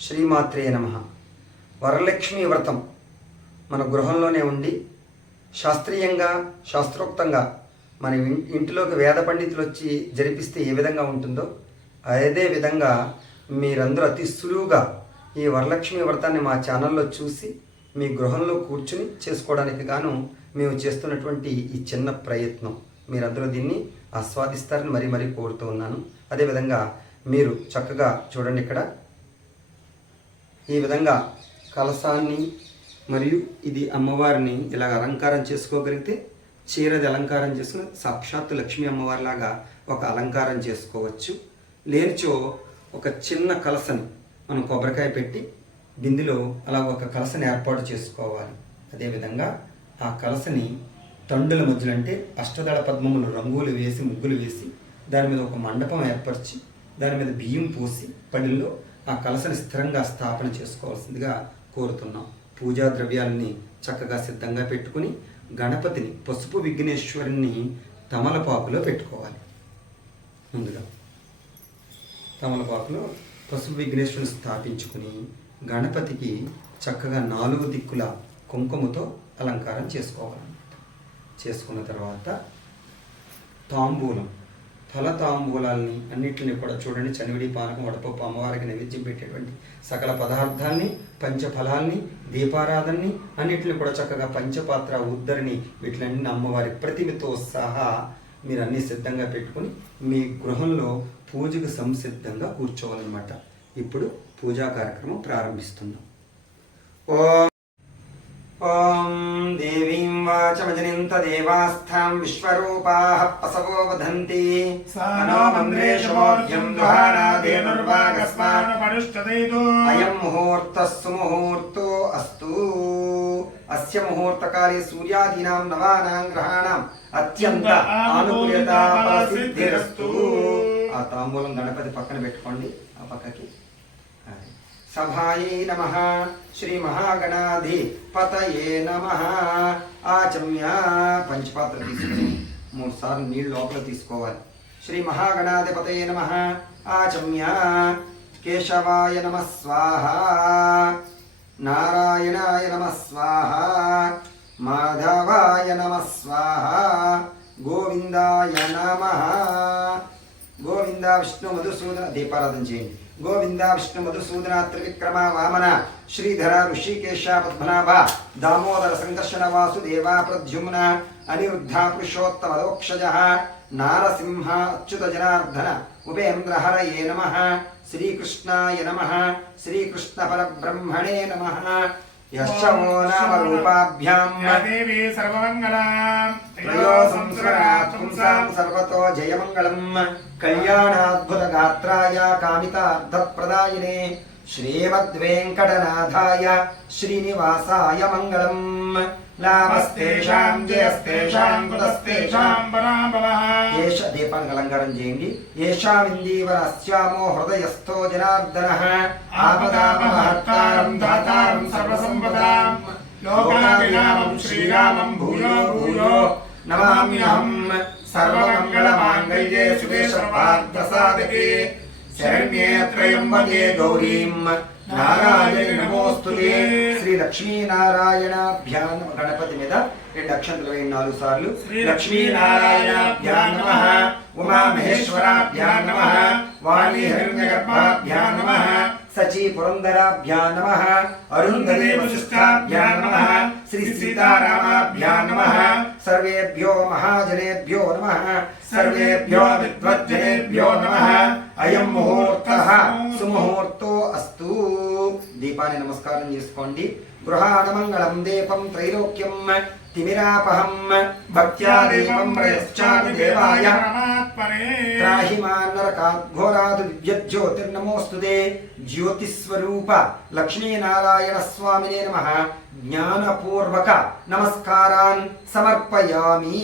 శ్రీమాత్రే నమః. వరలక్ష్మి వ్రతం మన గృహంలోనే ఉండి శాస్త్రీయంగా శాస్త్రోక్తంగా మన ఇంటిలోకి వేద పండితులు వచ్చి జరిపిస్తే ఏ విధంగా ఉంటుందో అదే విధంగా మీరందరూ అతి సులువుగా ఈ వరలక్ష్మి వ్రతాన్ని మా ఛానల్లో చూసి మీ గృహంలో కూర్చుని చేసుకోవడానికి గాను మేము చేస్తున్నటువంటి ఈ చిన్న ప్రయత్నం మీరందరూ దీన్ని ఆస్వాదిస్తారని మరీ మరీ కోరుతూ ఉన్నాను. అదేవిధంగా మీరు చక్కగా చూడండి, ఇక్కడ ఈ విధంగా కలశాన్ని మరియు ఇది అమ్మవారిని ఇలా అలంకారం చేసుకోగలిగితే చీరది అలంకారం చేసుకుని సాక్షాత్తు లక్ష్మీ అమ్మవారిలాగా ఒక అలంకారం చేసుకోవచ్చు. లేనిచో ఒక చిన్న కలసని మనం కొబ్బరికాయ పెట్టి బిందులో అలా ఒక కలసని ఏర్పాటు చేసుకోవాలి. అదేవిధంగా ఆ కలసని తండుల మధ్యలో అంటే అష్టదళ పద్మములు రంగులు వేసి ముగ్గులు వేసి దాని మీద ఒక మండపం ఏర్పరిచి దాని మీద బియ్యం పోసి పళ్ళల్లో ఆ కలసని స్థిరంగా స్థాపన చేసుకోవాల్సిందిగా కోరుతున్నాం. పూజా ద్రవ్యాలని చక్కగా సిద్ధంగా పెట్టుకుని గణపతిని పసుపు విఘ్నేశ్వరుని తమలపాకులో పెట్టుకోవాలి. ముందుగా తమలపాకులో పసుపు విఘ్నేశ్వరుని స్థాపించుకుని గణపతికి చక్కగా 4 దిక్కుల కుంకుమతో అలంకారం చేసుకోవాలన్నమాట. చేసుకున్న తర్వాత తాంబూలం ఫల తాంబూలాలని అన్నింటిని కూడా చూడండి, చనివిడి పానకం వడపప్పు అమ్మవారికి నైవేద్యం పెట్టేటువంటి సకల పదార్థాలని పంచఫలాల్ని దీపారాధనని అన్నింటిని కూడా చక్కగా పంచపాత్ర ఉద్దరిని వీటిలన్నీ అమ్మవారి ప్రతిమతో సహా మీరు అన్నీ సిద్ధంగా పెట్టుకుని మీ గృహంలో పూజకు సంసిద్ధంగా కూర్చోవాలన్నమాట. ఇప్పుడు పూజా కార్యక్రమం ప్రారంభిస్తున్నాం. ఓం ఓం దేవీం వాచమజనింత దేవాస్థాం విశ్వరూపాః పసవో వదంతి సానో మంద్రేషమోర్ధ్యం దుహానాదేనుర్వాగస్మాన్ పరుష్టదైతో అయం ముహూర్తః సుముహూర్తో అస్తు. అస్య ముహూర్తకాలే సూర్యాదీనాం నవానాం గ్రహాణాం అత్యంత ఆనుకూల్యత ఫలసిద్ధిరస్తు. ఆ తాంబూలం గణపతి పక్కన పెట్టుకోండి, ఆ పక్కకి. సభాయే నమః శ్రీ మహాగణాధిపతయే నమః. ఆచమ్య పంచపాత్ర తీసుకుని 3 సార్లు నీళ్ళు లోపల తీసుకోవాలి. శ్రీ మహాగణాధిపతయే నమః. ఆచమ్య కేశవాయ నమః స్వాహ, నారాయణాయ నమః స్వాహ, మాధవాయ నమః స్వాహ, గోవిందాయ నమః. గోవింద విష్ణు మధుసూదన దీపారాధన చేయండి. గోవింద విష్ణు మధుసూదన త్రివిక్రమ వామన శ్రీధర ఋషికేశ పద్మనాభ దామోదర సంకర్షణ వాసుదేవ ప్రద్యుమ్న అనిరుద్ధ పురుషోత్తమ దోక్షజ నారసింహ అచ్యుత జనార్దన ఉపేంద్ర హరయే నమః. శ్రీకృష్ణాయ నమః. శ్రీకృష్ణ పరబ్రహ్మణే నమః. యశ్చమో నామ రూపాభ్యాం దేవి సర్వమంగళాం త్రయో సంస్కరణాత్ పుంసాం సర్వతో జయమంగళం. కళ్యాణాద్భుత గాత్రాయ కామితార్థప్రదాయినే శ్రీమద్వేంకటనాథాయ శ్రీనివాసాయ మంగళం. లాభస్తేషాం జయస్తేషాం కుతస్తేషాం పరాభవః. ఏష దీపానికి అలంకారం చేయండి. ఏషామిందీవరస్యామో హృదయస్థో జనార్దనః. ఆపదాపహర్తారం దాతారం సర్వసంపదాం లోకాభిరామం శ్రీరామం భూయో భూయో నమామ్యహం. సర్వమంగళమాంగళ్యే శుభే సర్వార్థసాధకే శరణ్యే త్రయంబకే గౌరీం నారాయణి నమోస్తుతే. శ్రీ లక్ష్మీనారాయణాభ్యాం గణపతి మీద 2 అక్షంతలు వేయండి 4 సార్లు. లక్ష్మీనారాయణాభ్యాం నమః. ఉమామహేశ్వరాభ్యాం నమః. వాణీ హిరణ్యగర్భాభ్యాం నమః. సచీ పురందరాభ్యాం నమః. అరుంధతి వశిష్ఠాభ్యాం నమః. శ్రీ సీతారామాభ్యాం నమః. సర్వేభ్యో మహాజనేభ్యో నమః. సర్వేభ్యో విద్వజ్జనేభ్యో నమః. అయం ముహూర్తః సుముహూర్తో అస్తు. దీపాన్ని నమస్కారం చేసుకోండి. గృహాణమంగళం దీపం త్రైలోక్యం తిమిరాపహం భక్త్యా దీపం ప్రయశ్చామి దేవాయ త్రాహి మాన్ నరకాత్ ఘోరాత్ దివ్యజ్యోతిర్నమోస్తుతే. జ్యోతిస్వరూప లక్ష్మీనారాయణ స్వామినే నమః. జ్ఞానపూర్వక నమస్కారాన్ సమర్పయామి.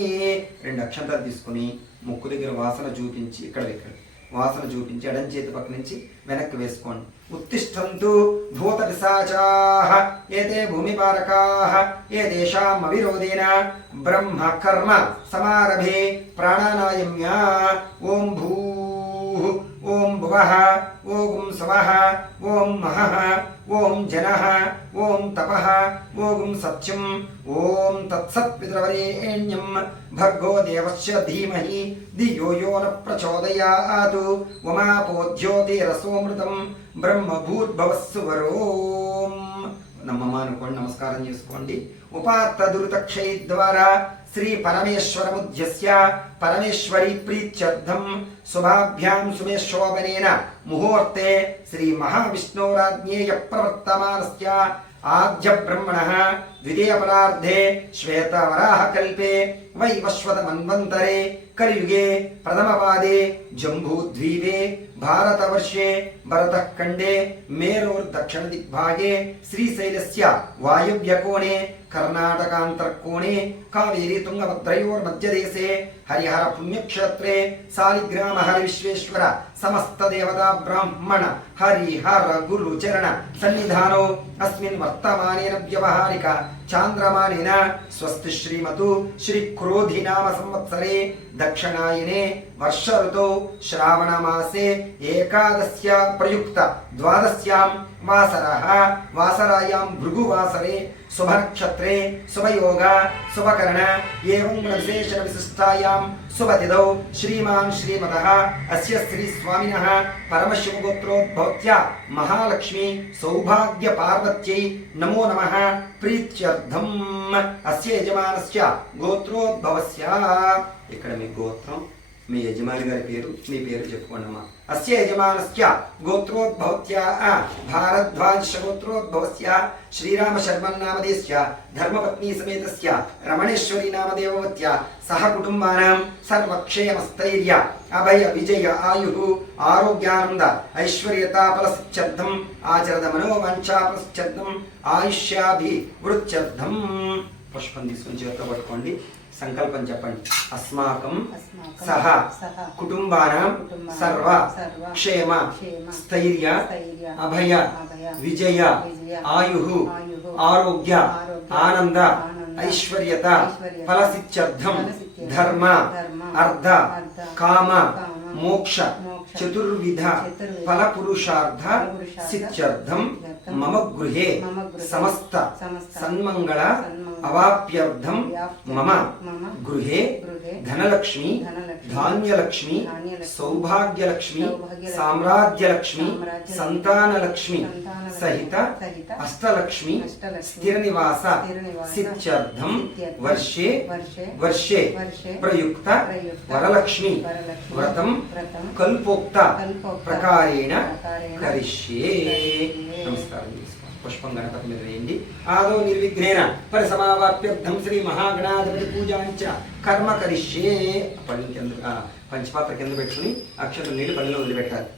2 అక్షంతలు తీసుకుని ముక్కు దగ్గర వాసన చూపించి ఇక్కడ వాసన చూపించి ఎడం చేతి పక్క నుంచి వెనక్కి వేసుకోండి. ఉత్తిష్టంతు భూత పిశాచాః ఏతే భూమిపారకాః ఏతేషాం అవిరోధేన బ్రహ్మ కర్మ సమారభే ప్రాణానాయమ్య. ఓం భూః ఓం భువః ఓం స్వః ఓం మహః ఓం జనః ఓం తపః ఓం సత్యం ఓం తత్సత్పితృవరేణ్యం భర్గో దేవస్య ధీమహి ధియో యో న ప్రచోదయాత్ ఉమాపో జ్యోతిరసోమృతం బ్రహ్మభూద్భవస్సు వరోం. నమ్మమ్మ అనుకోండి, నమస్కారం చేసుకోండి. ఉపాత్త దురితక్షయ ద్వారా శ్రీ పరమేశ్వరముద్యస్య పరమేశ్వరి ప్రీత్యర్థం శుభాభ్యాం శుభేశోభనేన ముహూర్తే శ్రీ మహావిష్ణోరాజ్ఞేయ ప్రవర్తమానస్య ఆద్య బ్రహ్మణః ద్వితీయ పరార్ధే శ్వేతవరాహ కల్పే వైవస్వత మన్వంతరే కలియుగే ప్రథమపాదే జంబూద్వీపే భారతవర్షే భరతఖండే మేరోర్దక్షిణ దిగ్భాగే శ్రీశైలస్య వాయువ్యకోణే కర్ణాటకాంతర్కోణే కావేరీ తుంగభద్రయోర్మధ్యదేశే హరిహర పుణ్యక్షేత్రే సాలిగ్రామ హరి విశ్వేశ్వర సమస్త దేవతా బ్రాహ్మణ హరిహర గురు చరణ సన్నిధానో అస్మిన్ వర్తమానేన వ్యవహారిక చాంద్రమానేన స్వస్తి శ్రీమతు శ్రీ క్రోధి నామ సంవత్సరే దక్షిణాయనే వర్ష ఋతౌ శ్రావణ మాసే ఏకాదశ్య ప్రయుక్త ద్వాదశ్యాం వాసరః వాసరాయాం భృగువాసరే శుభనక్షత్రే శుభయోగ శుభకరణ ఏవం విశేషణ విశిష్టాయాం శుభతిథౌ శ్రీమాన్ శ్రీమతః అస్య శ్రీ స్వామినః పరమశివగోత్రోద్భవత్య మహాలక్ష్మి సౌభాగ్య పార్వత్యై నమో నమః ప్రీత్యర్థం అస్య యజమానస్య గోత్రోద్భవస్య. ఇక్కడ మీ గోత్రం, మీ యజమాని గారి పేరు, మీ పేరు చెప్పుకోండమ్మా. అస్య యజమానస్య గోత్రోద్భవత్య భారద్వాజ గోత్రోద్భవస్య శ్రీరామ శర్మన్నామదేస్య ధర్మపత్ని సమేతస్య రమణేశ్వరి నామదేవవత్య సహ కుటుంబానాం సర్వక్షేమస్థైర్య అభయ విజయ ఆయు ఆరోగ్యానంద ఐశ్వర్యతాఫలసిద్ధ్యర్థం ఆచరద మనోవాంఛాఫలసిద్ధ్యర్థం ఆయుష్యాభి వృత్యర్థం. పుష్పం తీసుకుని చేతిలో పట్టుకోండి, సంకల్పం చెప్పండి. అస్మాకం సహ కుటుంబానాం సర్వ క్షేమ స్థైర్య అభయ విజయ ఆయు ఆరోగ్య ఆనంద ఐశ్వర్యత ఫలసిద్ధ్యర్థం ధర్మ అర్థ కామ మోక్ష చతుర్విధ ఫలపురుషార్థ సిద్ధ్యర్థం మమ గృహే సమస్త సన్మంగళ అవాప్యర్థం మమ గృహే ధనలక్ష్మి ధాన్యలక్ష్మి సౌభాగ్యలక్ష్మి సామ్రాజ్యలక్ష్మి సంతానలక్ష్మి సహిత అష్టలక్ష్మి స్థిర నివాస సిద్ధ్యర్థం వర్షే వర్షే ప్రయుక్త వరలక్ష్మి వ్రతం కల్పోక్త ప్రకారేణ కరిష్యే. నమస్కారం చేసుకోండి. పుష్పం గణపతి మీద వేయండి. ఆదో నిర్విఘ్నేన పరిసమావాప్యర్థం శ్రీ మహాగణాధిపతి పూజాంచ కర్మ కరిష్యే. పళ్ళ కింద పంచపాత్ర కింద పెట్టుకుని అక్షరం నీళ్ళు పళ్ళలో వదిలిపెట్టాలి.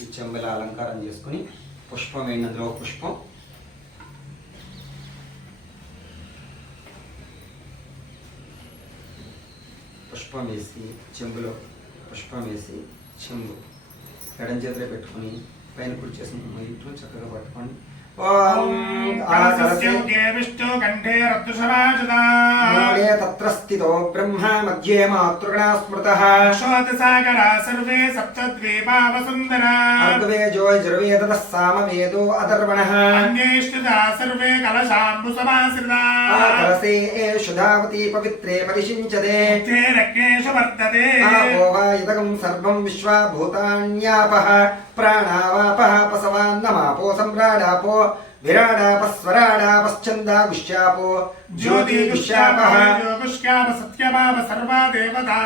ఈ చెంబెల అలంకారం చేసుకుని పుష్పం వేయండి. అందులో పుష్పం పుష్పం వేసి చెంబులో పుష్పం వేసి చెంబు ఎడం చేతిలో పెట్టుకుని పైన కుడి చేసిన ఇట్లు చక్కగా పట్టుకోండి. తత్ర స్థితో బ్రహ్మ మధ్యే మాతృగణా స్మృతః సర్వే సప్తద్వీపా వసుంధరా అర్గవేజో యజుర్వేదః సామవేదో అథర్వణః అన్యేష్ఠితా సర్వే కలశాంబు సమాశ్రితా కలసే ఏషుధావతి పవిత్రే పరిషించదే రజ్ఞేషు వర్తతే ఆపో వా ఇదగం సర్వం విశ్వభూతాన్యాపః ప్రాణావాపః పసవాన్నమాపో సమ్రాడాపో విరాడాపస్వరాడాపశ్చందా గుష్యాపో జ్యోతి గుష్యాపః గుష్యాప సత్యమాప సర్వా దేవతా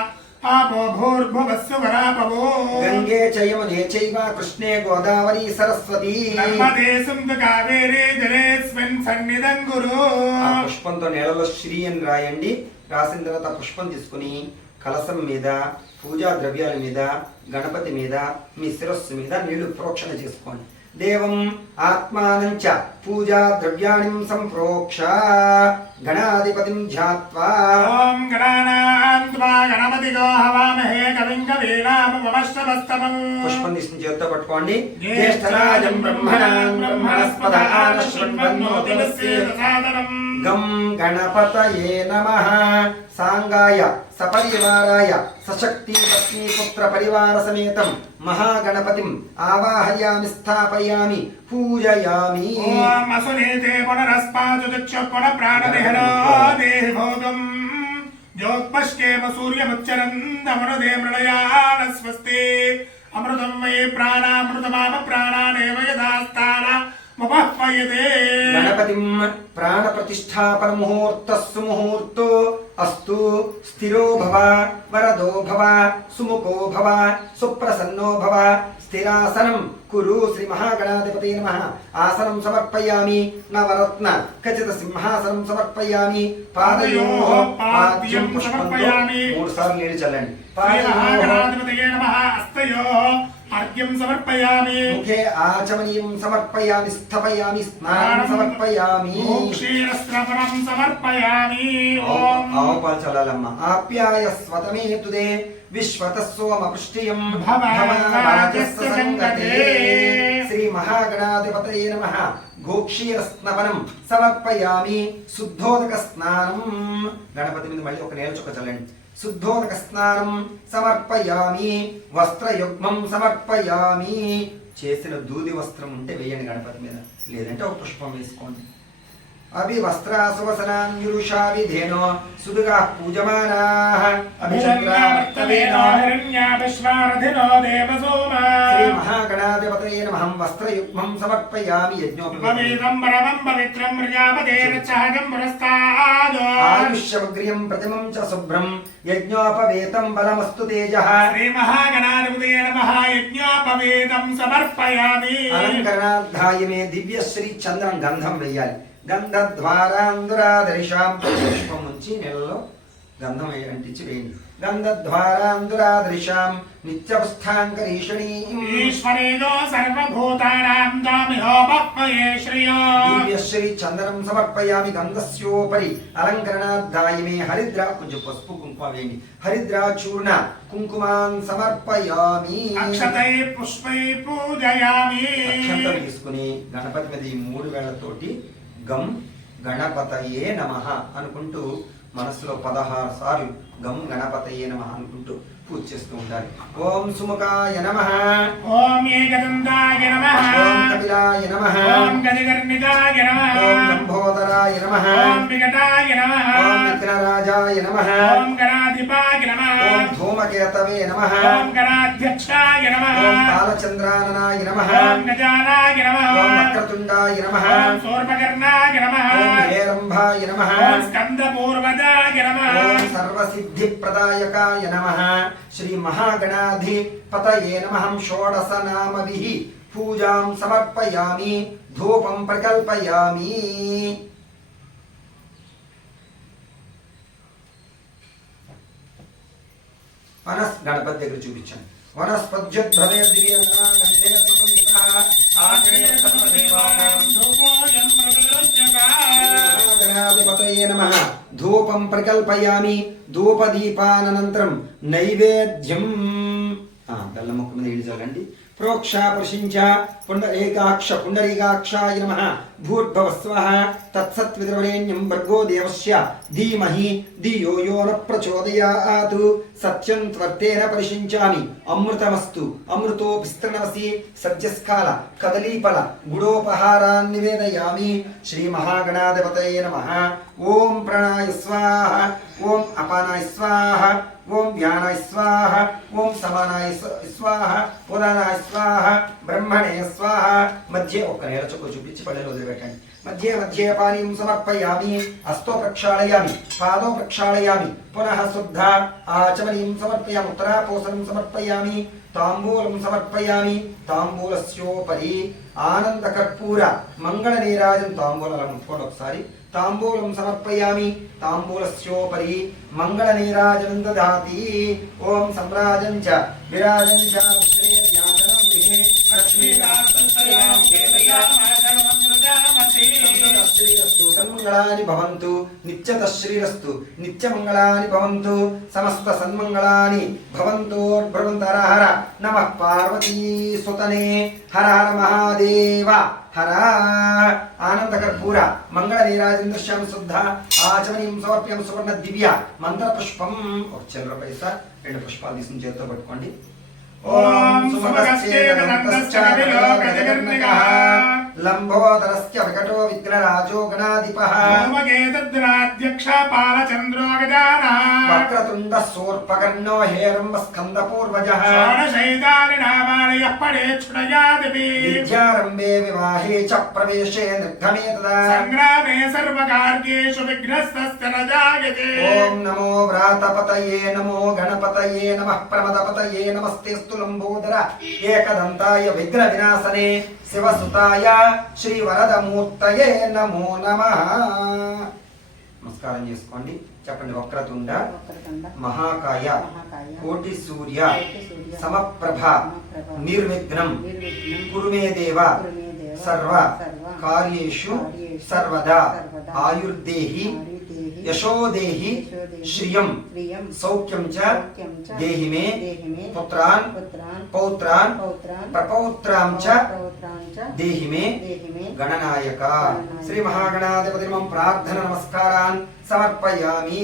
ఆపో భూర్భువస్సు వరాపవో గంగే చ యమునే చైవ కృష్ణే గోదావరి సరస్వతి నర్మదే సింధు కావేరీ జలేస్మిన్ సన్నిధం గురు. ఆ పుష్పంతో నేలలో శ్రీ అని రాయండి. రాసిన తర్వాత పుష్పం తీసుకుని కలశం మీద పూజా ద్రవ్యాల మీద గణపతి మీద మీ శిరస్సు మీద నీళ్లు ప్రోక్షణ చేసుకోండి. దేవం ఆత్మానంచ పూజా ద్రవ్యాణి సంప్రోక్ష గణాధిపతిం ధ్యాత్వా ఓం గణానాన్త్వా గణపతిగో హవామహే కవిం కవీనాముపమశ్రవస్తమం. పుష్పం తీసుకుని చేతితో పట్టుకోండి. జ్యేష్ఠరాజం బ్రహ్మణాం బ్రహ్మణస్పద ఆనశ్వన్వన్నోతి సాదరం గం గణపతయే నమః సాంగాయ సపరివారాయ సశక్తి పత్ని పుత్ర పరివార సమేతం మహాగణపతిం ఆవాహయామి స్థాపయామి పూజయామి. ఓం అసునేతే పునరస్మాతు చక్షు పునఃప్రాణదేహనో దేహి భోగం జ్యోత్పశ్యేమ సూర్యముచ్చరందమనుదే మృళయాన స్వస్తి. అమృతం వై ప్రాణామృతమామ ప్రాణానేవ యథాస్థాన ముపహ్వయతే. గణపతిం ప్రాణ ప్రతిష్టాపన ముహూర్తస్సు ముహూర్తో అస్తు. స్థిరో భవ వరదో భవ సుముఖో భవ సుప్రసన్నో భవ. స్థిరాసనం కురు. శ్రీ మహాగణాధిపతే నమః. ఆసనం సమర్పయామి. నవరత్న ఖచ్చిత సింహాసనం సమర్పయామి. పాదయోః పాద్యం పుష్పంతో 3 సార్లు నీళ్ళు చల్లండి. శ్రీ మహాగణాధిపతయే నమః. హస్తయోః అర్ఘ్యం సమర్పయామి. ముఖే ఆచమనీయం సమర్పయామి. స్థపయామి. స్నానం సమర్పయామి. క్షీరస్రవణం సమర్పయామి. ఓం ఆవుపాలు చల్లాలమ్మ. ఆప్యాయ స్వతమే తుదే విశ్వత సోమ పుష్టియం భవరాజస్య సంగతే. శ్రీ మహాగణాధిపతయే నమః. గోక్షీరస్నవనం సమర్పయామి. శుద్ధోదక స్నానం. గణపతి మీద మళ్ళీ ఒక నేల చుక్క చల్లండి. శుద్ధోదక స్నానం సమర్పయామి. వస్త్రయుగ్మం సమర్పయామి. చేసిన దూది వస్త్రం ఉంటే వేయండి గణపతి మీద, లేదంటే ఒక పుష్పం వేసుకోండి. అభివస్త్రాసువసనాన్యురుషా విధేనో సుదుగా పూజమానాః అభిచంద్రావర్తవేనో హిరణ్యాభిశ్వారధినో దేవసోమా. శ్రీ మహాగణాధిపతయే నమః. వస్త్రయుగ్మం సమర్పయామి. యజ్ఞోపవీతం పరమం పవిత్రం ప్రజాపతేర్చహజం పురస్తాదో. ఆయుష్యమగ్రియం ప్రతిమం చ శుభ్రం యజ్ఞోపవేతం బలమస్తు తేజః. శ్రీ మహాగణాధిపతయే నమః. యజ్ఞోపవీతం సమర్పయామి. అలంకరణార్థాయ మే దివ్యశ్రీ చంద్రం గంధం వేయాలి. గంధద్వారాందురాదర్శాం. పుష్పం ఉంచి నెలలో గంధం అంటించి వేయండి. గంధద్వారాందురాదర్శాం నిత్యపుష్టాంకరీషణీం. ఈశ్వరేదో సర్వభూతానాం దామిహోపక్వయే శ్రియో. దివ్యశ్రీ చందనం సమర్పయామి. గంధస్యోపరి అలంకరణార్థాయ మే హరిద్ర, కొంచెం పసుపు కుంకుమ వేయండి. హరిద్రాచూర్ణ కుంకుమాన్ సమర్పయామి. అక్షతై పుష్పై పూజయామి. అక్షంతలు తీసుకుని గణపతి మీద ఈ 3 వేళ్లతోటి గం గణపతయే నమః అనుకుంటూ మనసులో 16 సార్లు గం గణపతయే నమః అనుకుంటూ పూజ చేస్తూ ఉండాలి. ఓం సుముఖాయ నమః. ఓం ఏకదంతాయ నమః. ఓం కపిలాయ నమః. ఓం గజకర్ణికాయ నమః. ఓం లంబోదరాయ నమః. ఓం వికటాయ నమః. ఓం విఘ్నరాజాయ నమః. ఓం గణాధిపాయ నమః. ఓం ధూమకేతవే నమః. ఓం గణాధ్యక్షాయ నమః. ఓం బాలచంద్రాననాయ నమః. ఓం గజానాయ నమః. ఓం వక్రతుండాయ నమః. ఓం శూర్పకర్ణాయ నమః. ఓం హేరంభాయ నమః. ఓం స్కందపూర్వజాయ నమః. ఓం సర్వసిద్ధిప్రదాయకాయ నమః. శ్రీ మహాగణాధిపతయే నమః. షోడశ నామభిః పూజాం సమర్పయామి. ధూపం ప్రకల్పయామి. గణపతి దగ్గర చూపించండి. వనస్పత్యుద్భవే దివ్యంగాగంధేన సుగంధిః ఆగ్నేయ సర్వదేవానాం ధూపోయం ప్రతిరుచ్యకా. గణాధిపతయే నమః. ధూపం ప్రకల్పయామి. ధూపదీపానంతరం నైవేద్యం. బెల్లం ముక్క మీద నీళ్ళు చల్లండి. ప్రోక్షా ప్రశించ పుండరీకాక్ష పుండరీకాక్షాయ నమః. భూర్భవస్వః తత్సత్వితుర్వరేణ్యం భర్గో దేవస్య ధీమహి ధియో యో న ప్రచోదయాత్. సత్యం త్వర్తేన పరిశించామి. అమృతమస్తు అమృతోపిస్తృణవసి సజ్జస్కాల కదలీఫల గుడోపహారాన్ నివేదయామి. శ్రీ మహాగణాధిపతయే నమః. ఓం ప్రాణాయ స్వాహ. ఓం అపానాయ స్వాహ. ఓం వ్యానాయ స్వాహ. ఓం సమానాయ స్వాహ. ఉదానాయ స్వాహ. బ్రహ్మణే స్వాహ. మధ్య ఒక్క నేల చుక్క చూపించి పళ్ళెలు వదిలిపెట్టండి. మధ్య మధ్య పానీయం సమర్పయామి. హస్తో ప్రక్షాళయామి. పాదో ప్రక్షాళయామి. పునః శుద్ధ ఆచమనీయం సమర్పయామి. ఉత్తరాపోసనం సమర్పయామి. తాంబూలం సమర్పయామి. తాంబూలస్యోపరి ఆనందకర్పూర మంగళ నీరాజం. తాంబూలం ముట్టుకోండి ఒకసారి. తాంబూలం సమర్పయామి. తాంబూలస్యోపరి మంగళ నీరాజనం దదాతి. ఓం సమ్రాజం చ విరాజం చ విశ్రేయాజనం గృహే లక్ష్మీకాంతయాం కేతయామాజనమృజామతి. శ్రీరస్తు సన్మంగళాని భవంతు. నిత్యత శ్రీరస్తు నిత్యమంగళాని భవంతు. సమస్త సన్మంగళాని భవంతోర్భవంతు. హర హర నమః పార్వతీ సుతనే. హర హర మహాదేవ హర. ఆనందకర్పూర మంగళ నీరాజన దృశ్యం శుద్ధ ఆచమనీయం సమర్ప్యం సువర్ణ దివ్య మంత్ర పుష్పం ఒక చిల్లర పైసా 2 పుష్పాలు తీసుకుని చేతితో పట్టుకోండి. ఓం సుమగశ్చేదనంతశ్చ లంబోదరస్య వికటో విఘ్నరాజో గణాధిపః ఓమగేతద్రాధ్యక్ష పాలచంద్రో గజానః వక్రతుండ శూర్పకర్ణో హేరంబ స్కంద పూర్వజః షోడశైతాని నామాని యః పఠేచ్ఛునయాదిపి విద్యారంభే వివాహే చ ప్రవేశే నిర్గమే తదా సంగ్రామే సర్వకార్యేషు విఘ్నస్తస్య న జాయతే. ఓం నమో వ్రాతపతయే నమో గణపతయే నమః ప్రమదపతయే నమస్తేస్తు లంబోదర ఏకదంతాయ విఘ్న వినాశనే శివసుతాయ శ్రీ వరదమూర్తయే నమో నమః. నమస్కారం చేసుకోండి. చెప్పండి. వక్రతుండ మహాకాయ కోటి సూర్య సమప్రభ నిర్విఘ్నం కురు మే దేవ సర్వ కార్యేషు సర్వదా ఆయుర్దేహి యశోదేహి శ్రియం సౌఖ్యం చ దేహి మే పుత్రాన్ పౌత్రాన్ ప్రపౌత్రాం చ దేహి మే గణనాయక. శ్రీ మహాగణాధిపతి మమ ప్రార్థన నమస్కారాన్ సమర్పయామి.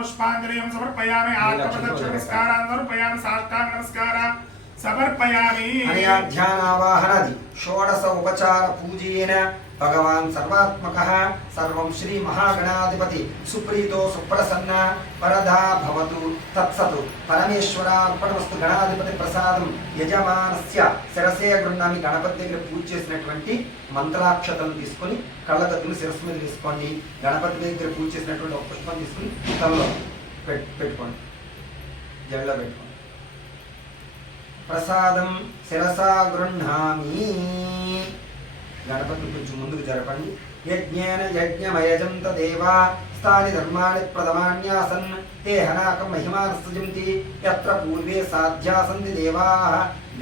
పుష్పాంజలిం సమర్పయామి. ఆత్మప్రదక్షిణ నమస్కారాన్ సమర్పయామి. సాష్టాంగ నమస్కారాన్ సమర్పయామి. అనయా ధ్యానావాహనాది షోడశ ఉపచార పూజయేన భగవాన్ సర్వాత్మకః సర్వం శ్రీ మహాగణాధిపతి సుప్రీతో సుప్రసన్న వరదా భవతు. తత్సతు పరమేశ్వరార్పణమస్తు. గణాధిపతి ప్రసాదం యజమానస్య శిరసే గృహ్ణామి. గణపతి దగ్గర పూజ చేసినటువంటి మంత్రాక్షతలు తీసుకొని కళ్ళకత్తులు శిరస్సు మీద తీసుకోండి. గణపతి దగ్గర పూజ చేసినటువంటి ఒక పుష్పం తీసుకుని తలలో పెట్టుకోండి. జల్లో పెట్టుకోండి. ప్రసాదం శిరసా గృహ్ణామి. గణపతిని కొంచెం ముందుకు జరపండి. యజ్ఞేన యజ్ఞమయజంత దేవా స్థాని ధర్మాణి ప్రథమాన్యాసన్ తే హనాకం మహిమానస్సజంతి యత్ర పూర్వే సాధ్యాసంతి దేవాః.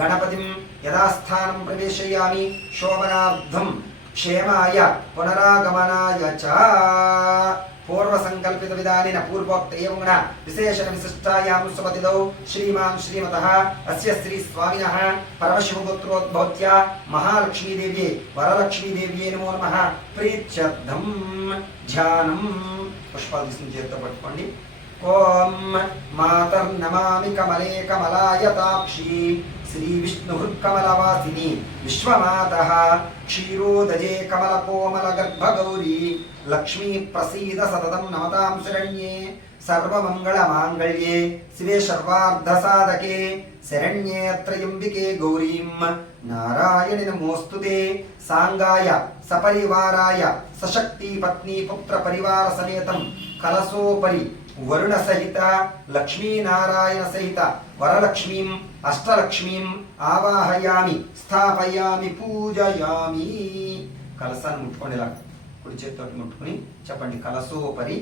గణపతిం యథాస్థానం ప్రవేశయామి శోభనార్థం క్షేమాయ పునరాగమనాయ చ. పూర్వ సంకల్పిత విధానేన పూర్వోక్త ఏమున విశేషణ విశిష్టాయాం సుపతిదౌ శ్రీమాన్ శ్రీమతః అస్య శ్రీ స్వామినః పరమశివపుత్రోద్భవత్య మహాలక్ష్మీదేవ్యే వరలక్ష్మీదేవ్యే నమో నమః. ప్రీత్యర్థం ధ్యానం. పుష్పాలు తీసుకుని చేతితో పట్టుకోండి. ఓం మాతర్నమామి కమలే కమలాయతాక్షి శ్రీ విష్ణుహృత్కమలవాసిని విశ్వమాతః క్షీరోదజే కమల కోమల గర్భగౌరీ లక్ష్మీ ప్రసీద సతతం నమతాం శరణ్యే. సర్వమంగళ మాంగళ్యే శివే సర్వార్ధసాధకే శరణ్యే త్రయంబికే గౌరీం నారాయణి నమోస్తుతే. సాంగాయ సపరివారాయ సశక్తి పత్ని పుత్ర పరివార సమేతం కలశోపరి వరుణ సహిత లక్ష్మీనారాయణ సహిత వరలక్ష్మీం అష్టలక్ష్మీం ఆవాహయామి స్థాపయామి పూజయామి. కలశాన్ని ముట్టుకోండి. ఇలా కుడి చేతితో ముట్టుకుని చెప్పండి. కలశోపరి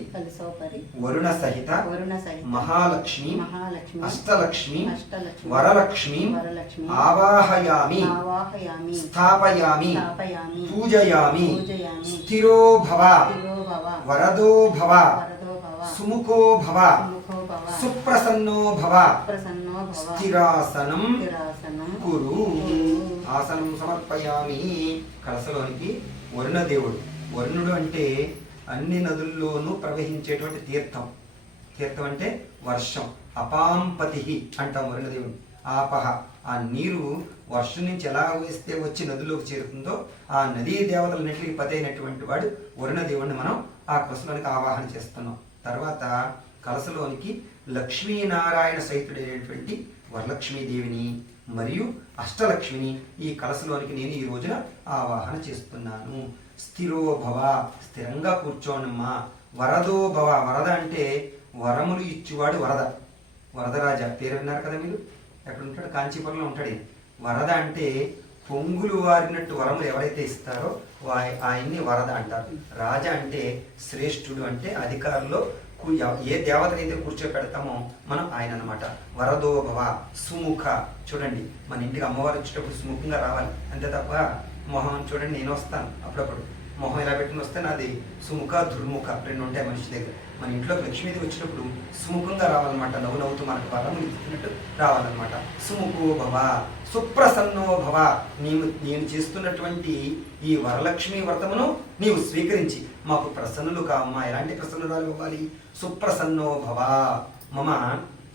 వరుణ సహిత మహాలక్ష్మి అష్టలక్ష్మి వరలక్ష్మి ఆవాహయామి స్థాపయామి పూజయామి. స్థిరో భవ వరదో భవ సుముఖో భవ సుప్రసన్నో భవ స్థిరాసనం కురు. ఆసనం సమర్పయామి. కలశలోనికి వరుణదేవుడు. వరుణుడు అంటే అన్ని నదుల్లోనూ ప్రవహించేటువంటి తీర్థం. తీర్థం అంటే వర్షం. అపాంపతి అంటాం వరుణదేవుడు. ఆపహ ఆ నీరు వర్షం నుంచి ఎలా వేస్తే వచ్చి నదిలోకి చేరుతుందో ఆ నదీ దేవతలన్నింటికి పతి అయినటువంటి వాడు వరుణదేవుడిని మనం ఆ కలశలోనికి ఆవాహన చేస్తున్నాం. తర్వాత కలశలోనికి లక్ష్మీనారాయణ సహితుడైనటువంటి వరలక్ష్మీదేవిని మరియు అష్టలక్ష్మిని ఈ కలశలోనికి నేను ఈ రోజున ఆవాహన చేస్తున్నాను. స్థిరో భవ స్థిరంగా కూర్చోనమ్మా. వరదో భవ వరద అంటే వరములు ఇచ్చువాడు వరద. వరదరాజ పేరు విన్నారు కదా మీరు. ఎక్కడ ఉంటాడు? కాంచీపురంలో ఉంటాడు. వరద అంటే పొంగులు వారినట్టు వరములు ఎవరైతే ఇస్తారో ఆయన్ని వరద అంటారు. రాజ అంటే శ్రేష్ఠుడు, అంటే అధికారుల్లో ఏ దేవతనైతే కూర్చోపెడతామో మనం ఆయన అనమాట. వరదో భవ సుముఖ. చూడండి, మన ఇంటికి అమ్మవారు వచ్చేటప్పుడు సుముఖంగా రావాలి, అంతే తప్ప మొహం చూడండి నేను వస్తాను అప్పుడప్పుడు మొహం ఇలా పెట్టుకుని వస్తే నాది సుముఖ దుర్ముఖ రెండు ఉంటాయి మనిషి దగ్గర. మన ఇంట్లోకి లక్ష్మీదేవి వచ్చినప్పుడు సుముఖంగా రావాలన్నమాట, నవ్వు నవ్వుతూ మనకు బలములు ఇస్తున్నట్టు రావాలన్నమాట. సుముఖో భవ సుప్రసన్నో భవ, నేను చేస్తున్నటువంటి ఈ వరలక్ష్మి వ్రతమును నీవు స్వీకరించి మాకు ప్రసన్నులు కావమ్మా. ఎలాంటి ప్రసన్నురాలు అవ్వాలి? సుప్రసన్నో భవ మమ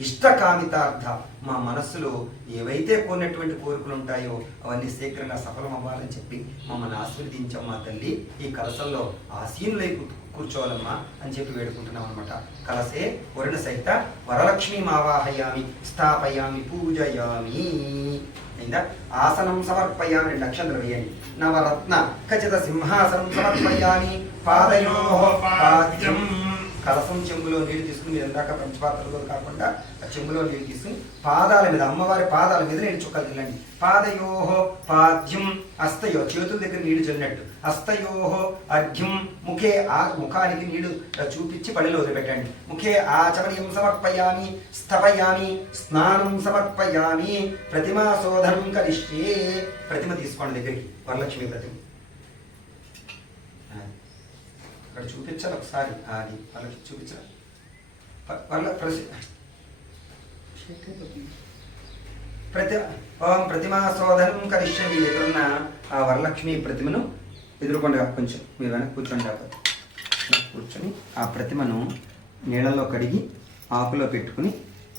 ఇష్టకామితార్థ, మా మనస్సులో ఏవైతే కోరినటువంటి కోరికలు ఉంటాయో అవన్నీ శీఘ్రంగా సఫలం అవ్వాలని చెప్పి మమ్మల్ని ఆశీర్వదించమ్మా తల్లి. ఈ కలసంలో ఆసీనులై కూర్చోవాలమ్మా అని చెప్పి వేడుకుంటున్నాం అనమాట. కలసే వరుణ సహిత వరలక్ష్మి ఆవాహయామి స్థాపయామి పూజయామి. అయిందా? ఆసనం సమర్పయామి, 2 అక్షంతలు వేయండి. నవరత్న ఖచ్చిత సింహాసనం సమర్పయామి పాదయో పాద్యం. కలసం చెంబులో నీళ్ళు తీసుకుని, మీరు ఇందాక పంచపాత్రలో కాకుండా ఆ చెంబులో నీళ్ళు తీసుకుని పాదాల మీద, అమ్మవారి పాదాల మీద నీళ్ళు చుక్కలు తినండి. పాదయోహో పాద్యం అస్తయో, చేతుల దగ్గర నీళ్లు చల్లినట్టు. అస్తయోహో అర్ఘ్యం ముఖే, ఆ ముఖానికి నీళ్లు చూపించి పళ్ళలో వదిలిపెట్టండి. ముఖే ఆచమనీయం సమర్పయామి స్థపయామి స్నానం సమర్పయామి ప్రతిమా శోధనం కరిష్యే. ప్రతిమ తీసుకోండి దగ్గరికి, వరలక్ష్మి ప్రతిమ అక్కడ చూపించాలి ఒకసారి. అది వాళ్ళకి చూపించాలి. ఓం ప్రతిమా శోధనం కరిష్యం. మీ దగ్గరున్న ఆ వరలక్ష్మి ప్రతిమను ఎదురుకొండగా కొంచెం మీరు వెనక్కి కూర్చోండి. కూర్చొని ఆ ప్రతిమను నీళ్ళల్లో కడిగి ఆకులో పెట్టుకుని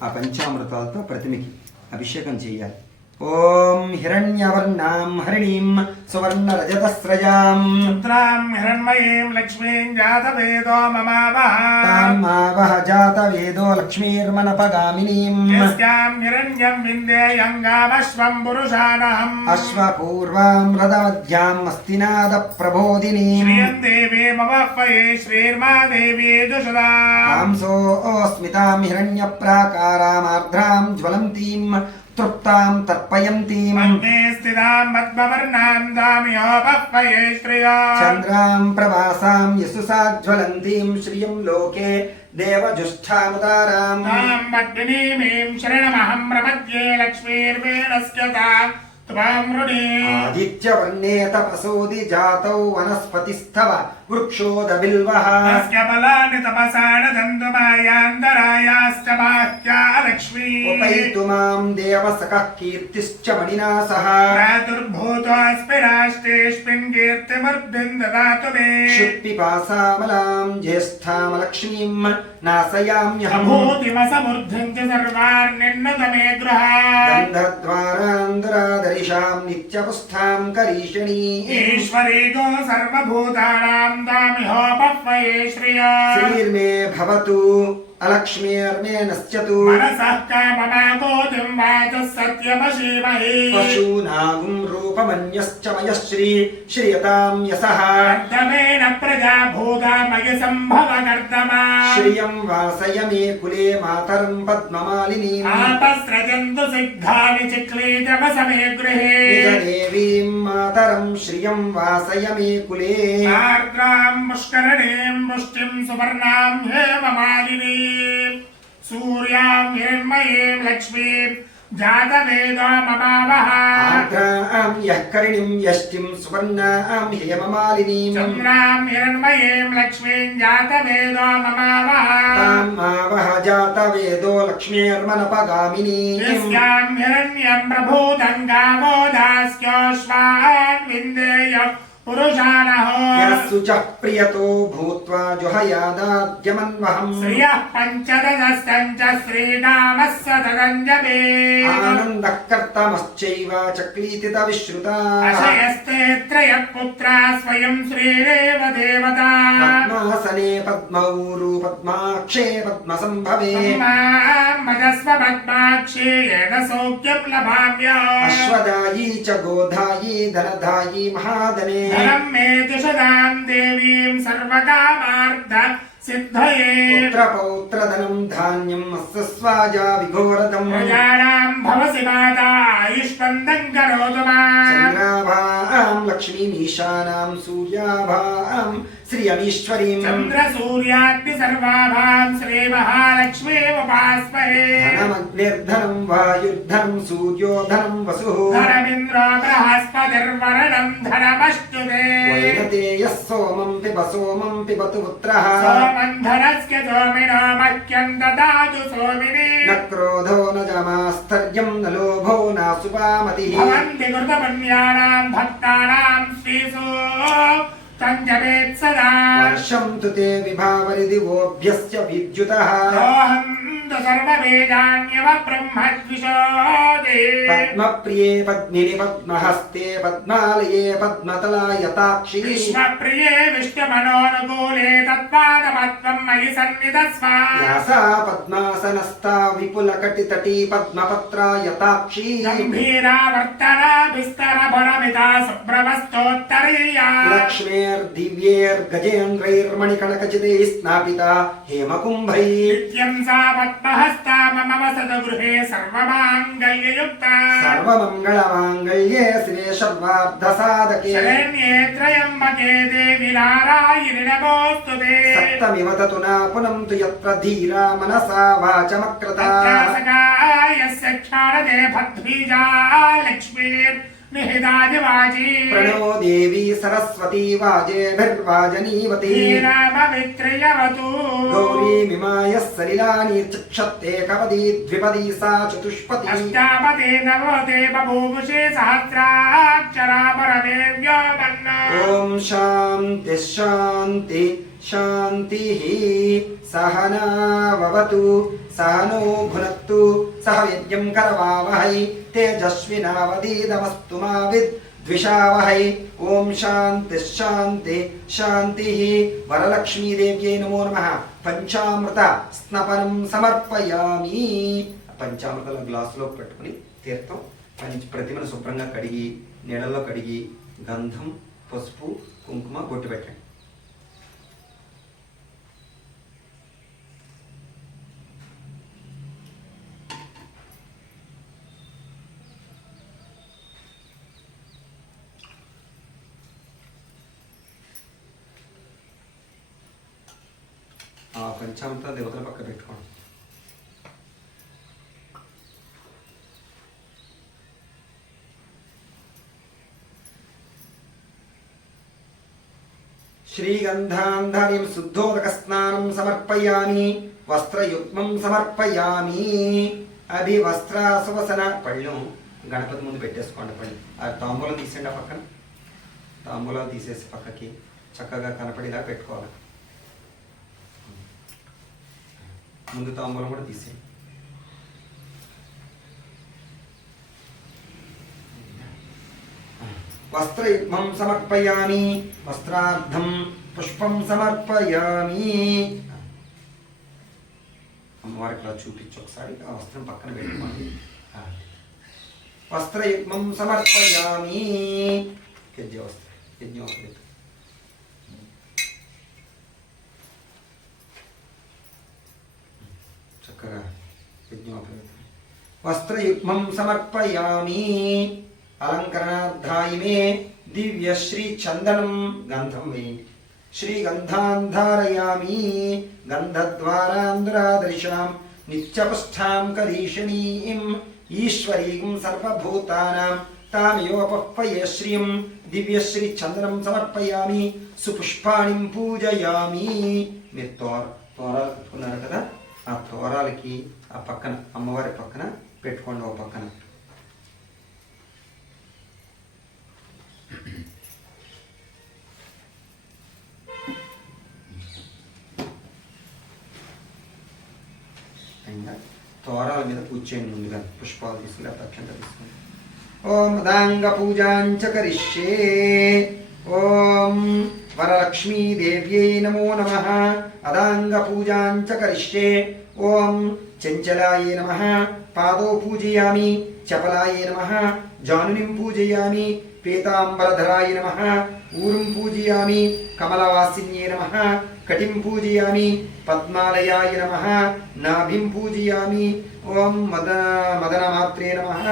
ఆ పంచామృతాలతో ప్రతిమకి అభిషేకం చేయాలి. ఓం హిరణ్యవర్ణాం హరిణీం సువర్ణ రజతస్రజాం పుత్రాం హిరణ్మయీం లక్ష్మీం జాతవేదో మమావహ. తాం మావహ జాతవేదో లక్ష్మీర్మనపగామినీం. యస్యాం హిరణ్యం విందేయంగామశ్వం పురుషానహం. అశ్వపూర్వాం రథమధ్యాం అస్తినాద ప్రబోధినీం. శ్రియం దేవీ మమఃపయే శ్రీర్మా దేవీ దుషదా. హంసోస్మితాం హిరణ్యప్రాకారామార్ద్రాం జ్వలంతీం తృప్తాం తర్పయంతీం. అగ్నే స్థితాం పద్మవర్ణాం దామ్యోపఃపయే శ్రియా. చంద్రాం ప్రభాసాం యశుసాజ్వలంతీం శ్రియం లోకే దేవజుష్ఠాముదారాం. తాం పద్మినీమీం శరణమహం ప్రపద్యే లక్ష్మీర్వేణస్యతాం త్వాం రుణే. ఆదిత్యవర్ణే తపసోది జాతౌ వనస్పతిస్తవ వృక్షోద బిల్వః. తస్య బలాని తపసాన దంతుమాయాంతరాయాశ్చ బాహ్యా లక్ష్మీ. ఉపైతుమాం దేవసకః కీర్తిశ్చ మణినా సహ. ప్రాదుర్భూతోऽస్మి రాష్ట్రేऽస్మిన్ కీర్తిమర్ధిం దదాతు మే. క్షుత్పిపాసామలాం జ్యేష్ఠామలక్ష్మీం నాశయామ్యహం. భూతిమసమూర్ధ్యం చ సర్వార్నిన్నత మే గృహాత్. గంధద్వారాంధరాదరిషాం నిత్యపుష్టాం కరీషణీం. ఈశ్వరీగో సర్వభూతానాం దామిహోపఃపయే శ్రియా. శ్రీర్మే భవతు अलक्ष्मीर्मे नश्यतु मनसः काममागोतिं वाचः सत्यमशीमहि पशूनागुं रूपमन्यश्च मयश्री श्रियतां यशः कर्दमेन प्रजा भूता मयि सम्भव कर्दमा श्रियं वासय मे कुले मातरं पद्ममालिनीम् आपस्रजन्तु सिद्धानि चिक्लीतवसमे गृहे निजदेवीं मातरं श्रियं वासय मे कुले आर्द्रां पुष्करणीं पुष्टिं सुवर्णां हेममालिनीं सूर्यां हिरण्मयीं लक्ष्मीं जातवेदो ममावः आर्द्रां यः करिणीं यष्टिं सुवर्णां हेममालिनीं चन्द्रां हिरण्मयीं लक्ष्मीं जातवेदो ममावः तां मावः जातवेदो लक्ष्मीर्मनपगामिनीं यस्यां हिरण्यं प्रभूतं गावो दास्योऽश्वान् विन्देयः पुरुषानहो यस्सुचः प्रियतो भूत्वा जुहयादाद्यमन्वहम् श्रियः पञ्चदशश्च श्रीकामः सततञ्जपे आनन्दः कर्तमश्चैव चक्लीतितविश्रुता अशयस्ते त्रयः पुत्रा स्वयं श्रीरेव देवता पद्मासने पद्मौरु पद्माक्षे पद्मसम्भवे मदस्व पद्माक्षी येन सौख्यं लभाम्यः अश्वदायी च गोधायी धनदायी महाधने धनं मे दिशदां देवीं सर्वकामार्थ सिद्धये पुत्रपौत्रधनं धान्यम् अस्य स्वाजा विघोरतम् प्रजानां भवसि माता आयुष्मन्दं करोतु माम् चन्द्राभां लक्ष्मीमीशानां सूर्याभां శ్రియమీశ్వరీం చంద్ర సూర్యాగ్ని సర్వాభాం శ్రీ మహాలక్ష్మీ ఉపాస్మహే ధనమగ్నిర్ధనం వాయుర్ధనం సూర్యోధనం వసుః ధనమింద్రో బృహస్పతిర్వరణం ధనమస్తుతే వైనతేయః సోమం పిబతు పుత్రః సోమం ధనస్య సోమినో మహ్యం దదాతు సోమిని న క్రోధో న జమాస్తర్యం న లోభో నాసుపామతిః భవంతి కృతపుణ్యానాం భక్తానాం శ్రీసో తంజవేత్ సదా వర్షం తు తే విభావరి దివోభ్యశ్చ విద్యుతః సోహం తు సర్వవేదాన్యవ బ్రహ్మద్విషోదే పద్మప్రియే పద్మిని పద్మహస్తే పద్మాలయే పద్మతలాయతాక్షి విశ్వప్రియే విష్ణుమనోనుకూలే తత్పాదపద్మం మయి సన్నిధస్వ యాసా పద్మాసనస్థా విపులకటితటీ పద్మపత్రాయతాక్షి గంభీరావర్తన విస్తర భరమితా సుబ్రవస్తోత్తరీయా లక్ష్మీర్దివ్యేర్గజేంద్రైర్మణికణకచితైः స్నాపితా హేమకుంభై నిత్యం సా పద్మహస్తా మమ వసతు గృహే సర్వమాంగళ్యయుక్తా సర్వమంగళమాంగళ్యే శివే సర్వార్ధసాధకే శరణ్యే త్రయంబకే దేవి నారాయణి నమోస్తుతే సప్తమివ తతునా పునంతు యత్ర ధీరా మనసా వాచమక్రతాః తత్రాసకాయస్య క్షాళదే భద్బీజా లక్ష్మీర్ నిహితాదివాజీ ప్రణో దేవీ సరస్వతీ వాజేభిర్వాజనీవతి శ్రీరామమిత్రయవతు గౌరీమిమాయः సలిలాని చక్షత్తే కపదీ ద్విపదీ సా చతుష్పతి అష్టాపతే నవతే బభూషే సహస్రాక్షరా పరమే వ్యోమన్న ఓం శాంతి శాంతి శాంతి సహనావతు సహనో భునక్తు సహ యజ్ఞం కరవావహై తేజస్వినావధీతమస్తు మా విద్విషావహై ఓం శాంతి శాంతి శాంతి వరలక్ష్మీదేవ్యై నమో నమః పంచామృత స్నపనం సమర్పయామి పంచామృతాల గ్లాసులో పెట్టుకుని తీర్థం ప్రతిమను శుభ్రంగా కడిగి నీళ్ళలో కడిగి గంధం పసుపు కుంకుమ బొట్టు పెట్టండి. ఆ పంచామృత దేవతల పక్క పెట్టుకోండి. శ్రీగంధాంధరిం శుద్ధోదక స్నానం సమర్పయామి వస్త్రయుగ్మం సమర్పయామి అభివస్త్రాసువసన పళ్ళు గణపతి ముందు పెట్టేసుకోండి. పళ్ళు ఆ తాంబూలం తీసేయండి. ఆ పక్కన తాంబూలాలు తీసేసి పక్కకి చక్కగా కనపడేలా పెట్టుకోవాలి. ముందు తాంబూలం కూడా తీసేయండి. వస్త్రయుగ్మం సమర్పయామి వస్త్రార్థం పుష్పం సమర్పయామి. అమ్మవారికి ఇలా చూపించి ఒకసారి ఆ వస్త్రం పక్కన పెట్టుకోండి. వస్త్రయుగ్మం సమర్పయామి. యజ్ఞోపేత చక్కగా యజ్ఞోపేత వస్త్రయుగ్మం సమర్పయామి. అలంకరణార్థాయ మే దివ్యశ్రీ చందనం గంధం వేయండి. శ్రీగంధాన్ ధారయామి గంధద్వారాంధ్రాదర్శాం నిత్యపుష్టాం కరీషణీం ఈశ్వరీం సర్వభూతానాం తామయోపహ్వయే శ్రీం దివ్యశ్రీ చందనం సమర్పయామి. సుపుష్పాణిం పూజయామి. మీరు తోరాలు పెట్టుకున్నారు కదా, ఆ తోరాలకి ఆ పక్కన అమ్మవారి పక్కన పెట్టుకోండి. ఓ పక్కన తోరాల మీద పూజ చేయండి. ముందుగా పుష్పాలు తీసుకుని అక్షంత తీసుకుని ఓం మదాంగ పూజాంచ కరిష్యే. ఓం వరలక్ష్మీదేవ్యై నమో నమః. అదాంగ పూజాంచ కరిష్యే. ఓం చంచలాయ నమః. పాదో పూజయామి. చపలాయ నమః. జానునిం పూజయామి. పీతాంబరధరాయ నమః. ఊరుం పూజయామి. కమలవాసిన్యే నమః. కటిం పూజయామి. పద్మాలయాయ నమః. నాభిం పూజయామి. ఓం మదనమాత్రే నమః.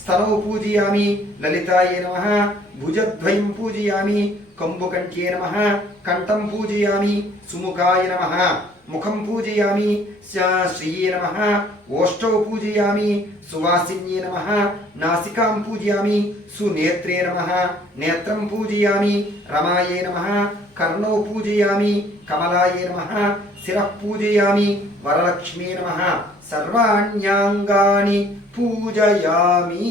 స్తనౌ పూజయామి. లలితాయ నమః. భుజద్వయం పూజయామి. కంబుకంఠ్యే నమః కంఠం పూజయామి సుముఖాయ నమః ముఖం పూజయామి శ్రీయే నమః ఓష్టౌ పూజయామి సువాసిన్యే నమః నాసికాం పూజయామి సునేత్రే నమః నేత్రం పూజయామి రమాయే నమః కర్ణౌ పూజయామి కమలాయే నమః శిరః పూజయామి వరలక్ష్మీ నమః సర్వాణ్యాంగాని పూజయామి.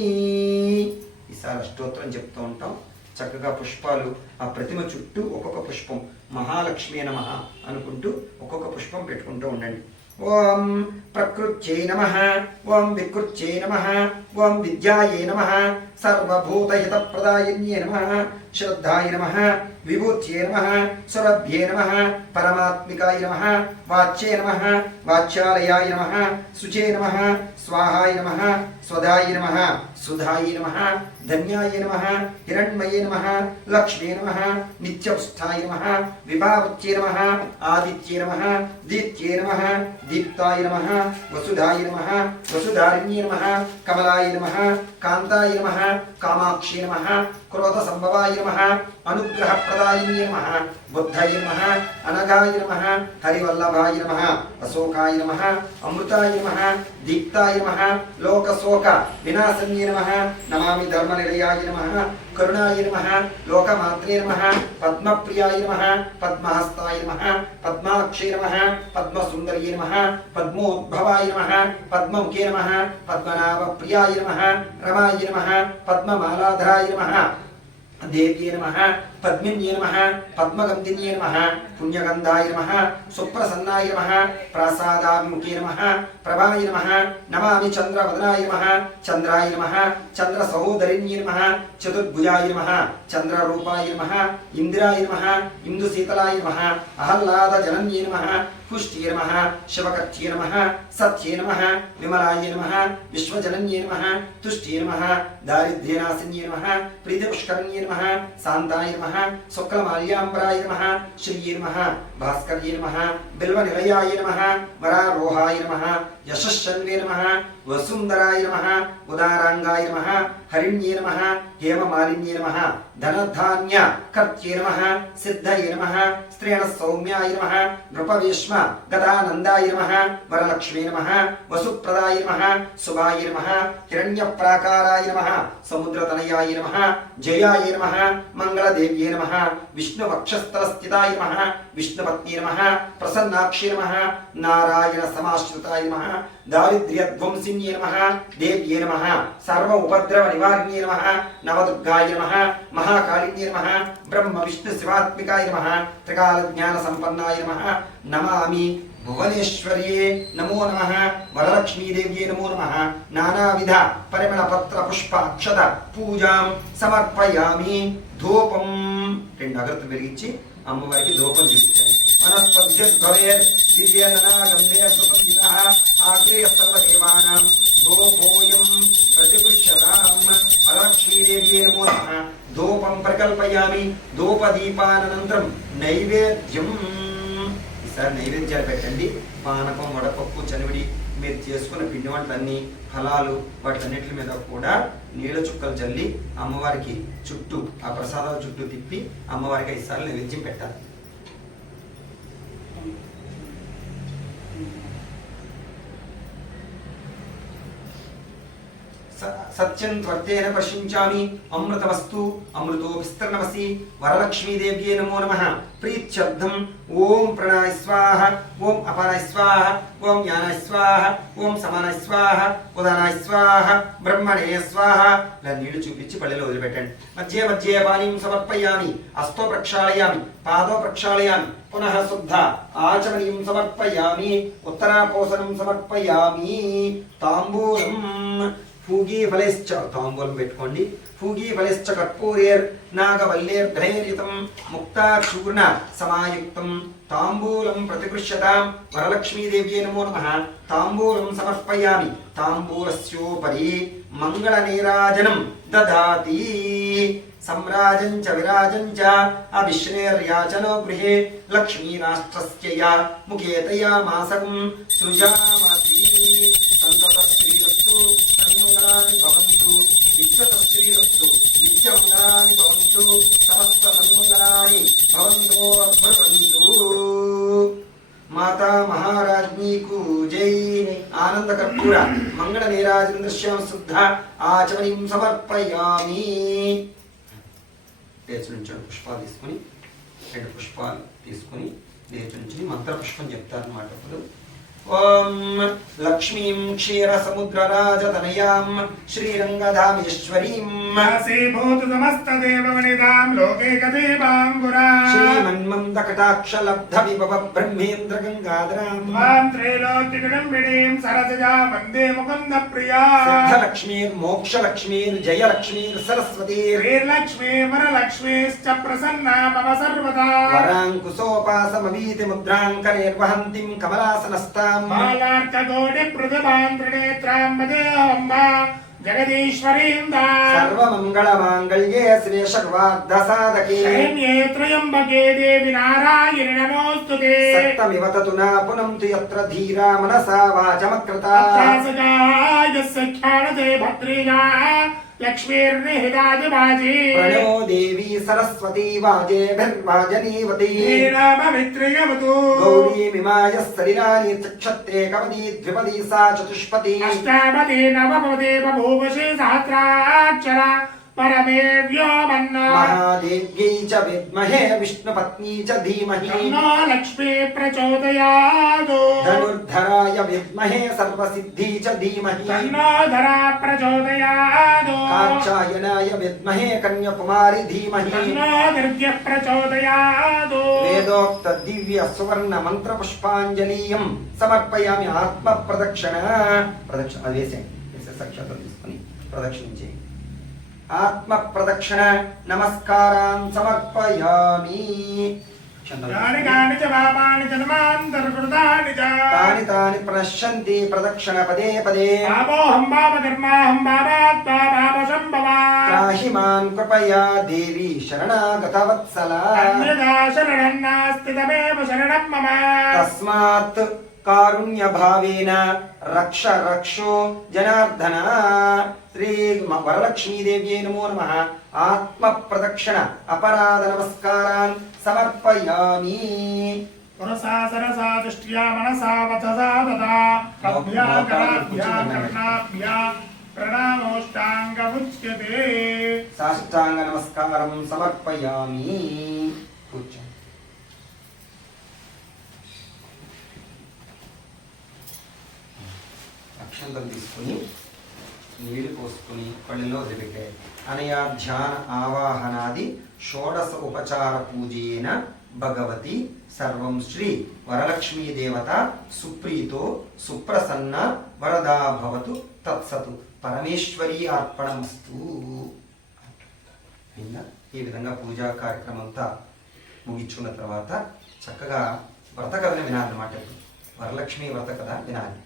ఈసారి అష్టోత్తరం చెప్తూ ఉంటాం. చక్కగా పుష్పాలు ఆ ప్రతిమ చుట్టూ ఒక్కొక్క పుష్పం మహాలక్ష్మీ నమః అనుకుంటూ ఒక్కొక్క పుష్పం పెట్టుకుంటూ ఉండండి. ఓం ప్రకృత్యై నమః ఓం వికృత్యై నమః ఓం విద్యాయై నమః సర్వభూతహితప్రదాయిన్యే నమః శ్రద్ధాయ నమః విభూత్యై నమః సురభ్యే నమః పరమాత్మికాయ నమః వాచ్యే నమః వాచ్యాలయాయ నమః శుచే నమః స్వాహాయ నమః స్వదాయ నమః సుధాయ నమః ధన్యాయ నమః హిరణ్మయే నమః లక్ష్మీ నమః నిత్యపుష్టాయ నమః విభావత్యే నమః ఆదిత్యే నమః దీత్యే నమః దీప్తాయ నమః వసుధాయ నమః వసుధారిణ్యే నమః కమలాయ నమః కాంతాయ నమః కామాక్షి నమః క్రోధ సంభవాయ నమః అనుగ్రహప్రదాయిన్యే నమః బుద్ధయ నమః అనఘాయ నమః హరివల్లభాయ నమః అశోకాయ నమః అమృతాయ నమః దీప్తాయ నమః లోకశోక వినాశన్యే నమః నమామి ధర్మనిలయాయ నమః కరుణాయ నమః లోకమాత్రే నమః పద్మప్రియాయ నమః పద్మహస్తాయ నమః పద్మాక్షే నమః పద్మసుందర్యే నమః పద్మోద్భవాయ నమః పద్మముఖే నమః పద్మనాభప్రియాయ నమః రమాయ నమః పద్మమాలాధరాయ నమః దేవ్యే నమః పద్మిన్యే నమః పద్మగంధిన్యే నమః పుణ్యగంధాయ నమః సుప్రసన్నాయ నమః ప్రాసాదాభిముఖే నమః ప్రభాయ నమః నమామి చంద్రవదనాయ నమః చంద్రాయ నమః చంద్ర సహోదరిన్యే నమః చతుర్భుజాయ నమః చంద్రరూపాయ నమః ఇందిరాయ నమః ఇందుశీతలాయ నమః అహ్లాద జనన్యే నమః పుష్ట్యే నమః శివకర్త్యే నమః సత్యే నమః విమలాయ నమః విశ్వజనన్యే నమః తుష్ట్యే నమః దారిద్ర్యనాశిన్యే నమః ప్రీతిపుష్కరిణ్యే నమః శాంతాయ నమః శుక్లమాల్యాంబరాయ నమః శ్రీయే నమః భాస్కర్యే నమః బిల్వనిలయాయ నమః వరారోహాయ నమః యశస్సన్వే నమః వసుందరాయ నమః ఉదారాంగాయ నమః హరిణ్యే నమః హేమమాలిన్యే నమః ధనధాన్య కర్త్యే నమః సిద్ధయే నమః స్త్రీణ సౌమ్యాయ నమః నృపవేష్మ గదానందాయ నమః వరలక్ష్మీ నమః వసుప్రదాయ నమః శుభాయ నమః హిరణ్యప్రాకారాయ నమః సముద్రతనయాయ నమః జయాయ నమః మంగళదేవ్యే నమః విష్ణువక్షస్థలస్థితాయ నమః విష్ణుపత్ని నమః ప్రసన్నాక్షి నమః నారాయణ సమాశ్రితాయ నమః దారిద్ర్యధ్వంసిన్యే నమః దేవ్యే నమః సర్వ ఉపద్రవ నివారిణ్యే నమః నవదుర్గాయ నమః మహాకాళిన్యే నమః బ్రహ్మ విష్ణు శివాత్మికాయ నమః త్రికాల జ్ఞాన సంపన్నాయ నమః నమామి భువనేశ్వర్యే నమో నమః వరలక్ష్మీదేవ్యే నమో నమః నానావిధ పరిమళ పత్ర పుష్ప అక్షత పూజాం సమర్పయామి. ధూపం 2 అగరత్తులు వెలిగించి అమ్మవారికి ధూపం చూపించండి. వనస్పద్యుద్భవేర్ దివ్యననాగంధే సుగంధితః ఆగ్రేయ సర్వదేవానాం ధూపోయం ప్రతిపృష్యతాం వరలక్ష్మీదేవ్యే నమో నమః. ధూపం ప్రకల్పయామి. ధూపదీపానంతరం నైవేద్యం. ఈసారి నైవేద్యాలు పెట్టండి. పానకం, వడపప్పు, చనివిడి, మీరు చేసుకున్న పిండి వంటలన్నీ, ఫలాలు, వాటన్నిటి మీద కూడా నీళ్ళ చుక్కలు చల్లి అమ్మవారికి చుట్టూ ఆ ప్రసాదాల చుట్టూ తిప్పి అమ్మవారికి 5 సార్లు నైవేద్యం పెట్టాలి. సత్యం త్వర్తేన పశ్యించామి. అమృతమస్తు అమృతో విస్తరణమసి. వరలక్ష్మీదేవ్యే నమో నమః. ప్రీత్యర్థం ఓం ప్రణాయ స్వాహ, ఓం అపానాయ స్వాహ, ఓం జ్ఞానాయ స్వాహ, ఓం సమానాయ స్వాహ, ఉదానాయ స్వాహ, బ్రహ్మణే స్వాహ. ఇలా నీళ్లు చూపించి పళ్ళెలో వదిలిపెట్టండి. మధ్య మధ్య పానీయం సమర్పయామి. అస్తో ప్రక్షాళయామి, పాదో ప్రక్షాళయామి, పునః శుద్ధ ఆచమనీయం సమర్పయామి, ఉత్తరాపోసనం సమర్పయామి. తాంబూలం పూగీ ఫలైశ్చ, తాంబూలం పెట్టుకోండి. పూగీ ఫలైశ్చ కర్పూరేర్ నాగవల్లేర్ధైర్యుతం ముక్తాచూర్ణ సమాయుక్తం తాంబూలం ప్రతిగృహ్యతాం. వరలక్ష్మీదేవ్యే నమో నమః. తాంబూలం సమర్పయామి. తాంబూలస్యోపరి మంగళనీరాజనం దదాతి. సంరాజం చ విరాజం చ అవిశ్రేర్యాచనో గృహే లక్ష్మీరాష్ట్రస్య ముఖే తయామాసకం సృజామసి. సంతత శ్రీరస్తు తన్మంగళాని భవంతు. నిత్యత శ్రీరస్తు నిత్యమంగళాని భవంతు. సమస్త తన్మంగళాని కర్పూర మంగళ నీరాజన దృశ్యం శుద్ధ ఆచమనీం సమర్పయామి. లేచి నుంచి పుష్పాలు తీసుకుని 2 పుష్పాలు తీసుకుని లేచి నుంచి మంత్ర పుష్పం చెప్తారన్నమాట. ఇప్పుడు ఓం లక్ష్మీం క్షీర సముద్రరాజతనయాం శ్రీరంగధామేశ్వరీం ఆసీభూత సమస్త దేవమనిదాం లోకే కదేవాంగురా శ్రీమన్మందకటాక్ష లబ్ధ విభవ బ్రహ్మేంద్ర గంగాధరాం మాం త్రైలోక్యగడంబిణీం సరసజా వందే ముకుంద ప్రియా సిద్ధలక్ష్మీర్ మోక్షలక్ష్మీర్ జయలక్ష్మీర్ సరస్వతీ శ్రీలక్ష్మీ వరలక్ష్మీశ్చ ప్రసన్నా మమ సర్వదా వరాంకుశోపాసమవీతి ముద్రాంకరేర్వహంతిం కమలాసనస్తాం మాలార్కగోడి పృథువాం త్రినేత్రాం మదేహమ్మ జగదీశ్వరీం దా సర్వమంగళమాంగళ్యే శ్రీ సర్వార్థ సాధకే శరణ్యే త్రయంబకే దేవి నారాయణి నమోస్తుతే సప్తమివ తతునా పునంతు యత్ర ధీరా మనసా వాచమకృతా అత్యాసగాయస్య ఖ్యానతే భద్రీజా లక్ష్మీర్నిహితాదివాజీ ప్రణో దేవీ సరస్వతీ వాజేభిర్వాజనీవతీ శ్రీరామమిత్రియవతు గౌరీమిమాయ సరిరాణి చక్షత్తే కవదీ ద్విపదీ సా చతుష్పదీ అష్టాపది నవపదే బభూవశి సహస్రాక్షర పరమే వ్యోమన్న మహాదేవ్యై చ విద్మహే విష్ణుపత్నీ చ ధీమహి తన్నో లక్ష్మీ ప్రచోదయాదు ధనుర్ధరాయ విద్మహే సర్వసిద్ధి చ ధీమహి తన్నో ధరా ప్రచోదయాదు కాచాయనాయ విద్మహే కన్యాకుమారి ధీమహి తన్నో దుర్గ్య ప్రచోదయాదు వేదోక్త దివ్య సువర్ణ మంత్ర పుష్పాంజలియం సమర్పయామి. ఆత్మ ప్రదక్షిణ అది వేసే సాక్షాత్తం తీసుకుని ప్రదక్షిణం చేయండి. ఆత్మ ప్రదక్షిణ నమస్కారాన్ సమర్పయామి. యాని కాని చ పాపాని జన్మాంతర్కృతాని చ తాని తాని ప్రణశ్యంతి ప్రదక్షిణ పదే పదే. పాపోహం పాపకర్మాహం పాపాత్మా పాపసంభవా త్రాహి మాం కృపయా దేవి శరణాగతవత్సల. అన్యదా శరణం నాస్తి తమేవ శరణం మమ తస్మాత్ కారుణ్య భావేన రక్ష రక్షో జనార్దన. శ్రీ వరలక్ష్మీదేవ్యై నమో నమః. ఆత్మ ప్రదక్షిణ అపరాధ నమస్కారాన్ సమర్పయామి. పురసా సరసా దృష్ట్యా మనసా వచసా తదా కభ్యా కరాభ్యా కర్ణాభ్యా ప్రణామోష్టాంగముచ్యతే. సాష్టాంగ నమస్కారం సమర్పయామి. కూర్చోండి. అక్షంతం తీసుకుని నీళ్లు పోసుకుని కళ్ళలో వదిలిపెట్టాయి. అనయా ధ్యాన ఆవాహనాది షోడశ ఉపచార పూజేన భగవతి సర్వం శ్రీ వరలక్ష్మీ దేవత సుప్రీతో సుప్రసన్న వరదా భవతు తత్సతు పరమేశ్వరీ అర్పణమస్తు. ఈ విధంగా పూజా కార్యక్రమం అంతా ముగించుకున్న తర్వాత చక్కగా వ్రత కథను వినాలన్నమాట. వరలక్ష్మి వ్రత కథ వినాలి.